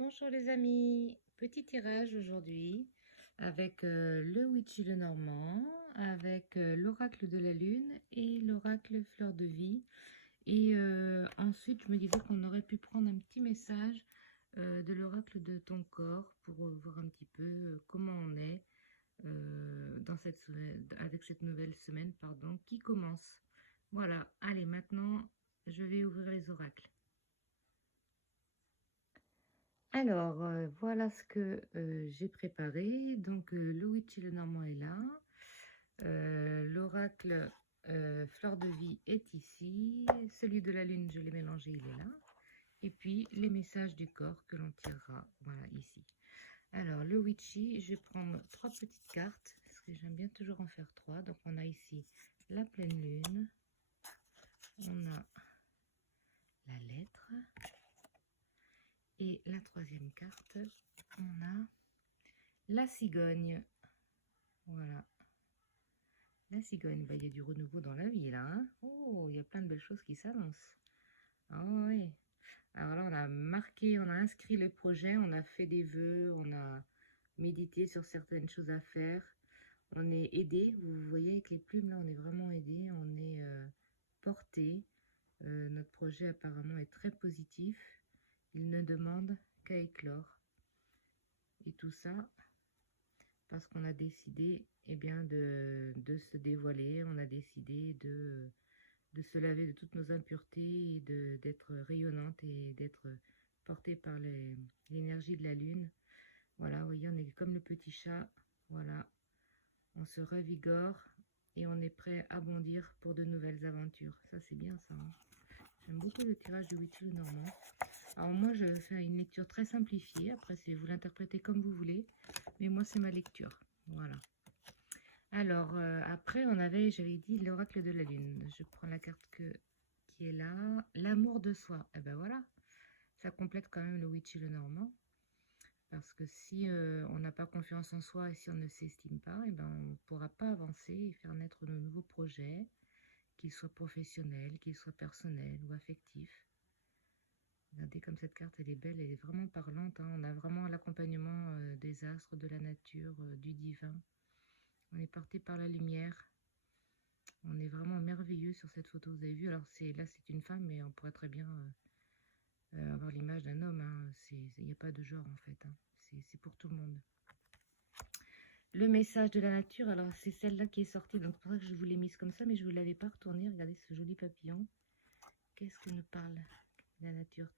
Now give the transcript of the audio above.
Bonjour les amis, petit tirage aujourd'hui avec le Witchy le Normand, avec l'oracle de la lune et l'oracle fleur de vie. Et ensuite je me disais qu'on aurait pu prendre un petit message de l'oracle de ton corps pour voir un petit peu comment on est dans avec cette nouvelle semaine qui commence. Voilà, allez maintenant je vais ouvrir les oracles. Alors, voilà ce que j'ai préparé. Donc, le Witchy le Normand est là. L'oracle Fleur de Vie est ici. Celui de la Lune, je l'ai mélangé, il est là. Et puis, les messages du corps que l'on tirera, voilà, ici. Alors, le Witchy, je vais prendre 3 petites cartes, parce que j'aime bien toujours en faire 3. Donc, on a ici la pleine lune. On a la lettre. Et la troisième carte, on a la cigogne. Voilà. La cigogne, bah, il y a du renouveau dans la vie là. Hein, oh, il y a plein de belles choses qui s'annoncent. Ah oui. Alors là, on a marqué, on a inscrit le projet, on a fait des vœux, on a médité sur certaines choses à faire. On est aidé. Vous voyez avec les plumes là, on est vraiment aidé. On est porté. Notre projet apparemment est très positif. Il ne demande qu'à éclore. Et tout ça parce qu'on a décidé bien, de se dévoiler, on a décidé de se laver de toutes nos impuretés et d'être rayonnante et d'être portée par l'énergie de la lune. Voilà, vous voyez, on est comme le petit chat, voilà, on se revigore et on est prêt à bondir pour de nouvelles aventures. Ça, c'est bien ça. Hein. J'aime beaucoup le tirage de Witchy le Normand. Alors moi, je fais une lecture très simplifiée. Après, vous l'interprétez comme vous voulez. Mais moi, c'est ma lecture. Voilà. Alors, après, j'avais dit l'oracle de la lune. Je prends la carte qui est là. L'amour de soi. Et ben voilà. Ça complète quand même le Witchy le Normand. Parce que si on n'a pas confiance en soi et si on ne s'estime pas, et ben on ne pourra pas avancer et faire naître de nouveaux projets, qu'ils soient professionnels, qu'ils soient personnels ou affectifs. Regardez comme cette carte, elle est belle, elle est vraiment parlante. Hein. On a vraiment l'accompagnement des astres, de la nature, du divin. On est porté par la lumière. On est vraiment merveilleux sur cette photo, vous avez vu. Alors là, c'est une femme, mais on pourrait très bien avoir l'image d'un homme. Hein. Il n'y a pas de genre, en fait. Hein. C'est pour tout le monde. Le message de la nature, alors c'est celle-là qui est sortie. Donc, c'est pour ça que je vous l'ai mise comme ça, mais je ne vous l'avais pas retournée. Regardez ce joli papillon. Qu'est-ce que nous parle la nature?